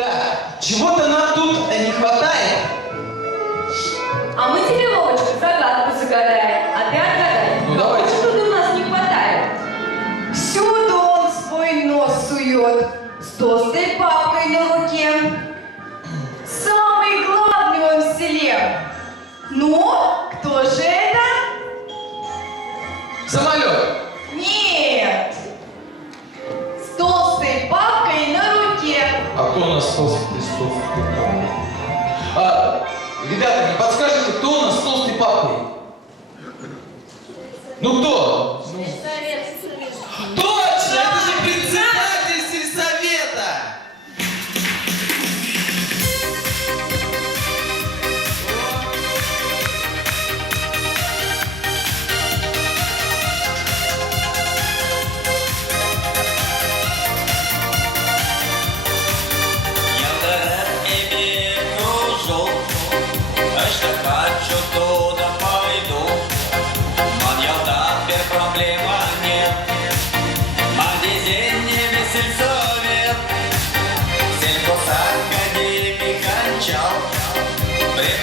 Так, чего-то нам тут не хватает. А мы тебе, Вовочка, загадку загадаем, а ты отгадай. Ну, давайте. Что тут у нас не хватает? Всюду он свой нос сует, с толстой папкой на руке. Самый главный он в селе. Ну, кто же это? Самолет. Нет. С толстой папкой на руке. А кто у нас толстый листов? Ребята, не подскажете, кто у нас с толстой папкой? Ну кто? Точно! Это же председатель сельсовета!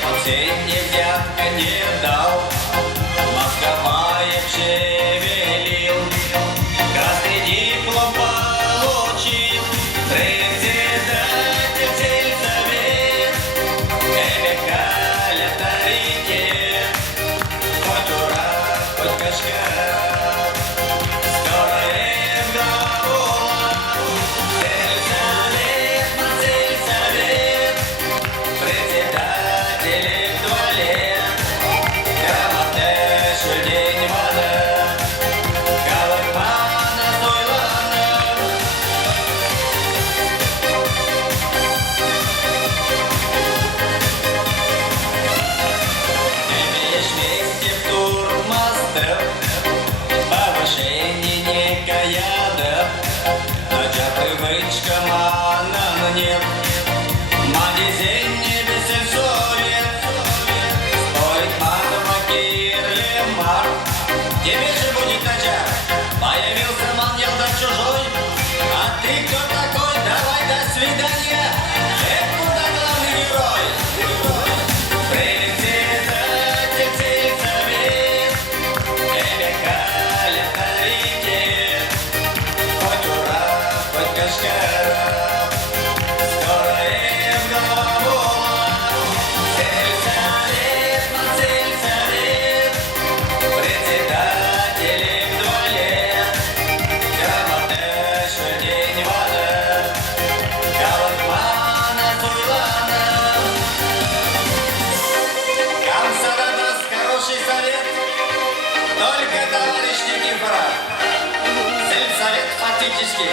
Последний взятка не дал, мозговая шевелил, красный диплом получил, председатель сельсовет, элекаль авторитет, хоть ура, хоть кашкар, скоро разговор, сельсовет на сельсовет, председатель. Привычка мана нет, магазин не бессовет, спорит мама Кирлемар, тебе же будет начар, появился маньяк чужой, а ты кто такой, давай до свидания, куда главный герой, председатель сельсовет, элекаль авторитет, хоть ура, хоть кашкаров, скоро разговор, сельсовет на сельсовет, председателем 2 лет, грамота, что день вода, Калакмана, Туйлана, Камсада даст хороший совет, только товарищ Никифоров, сельсовет фактически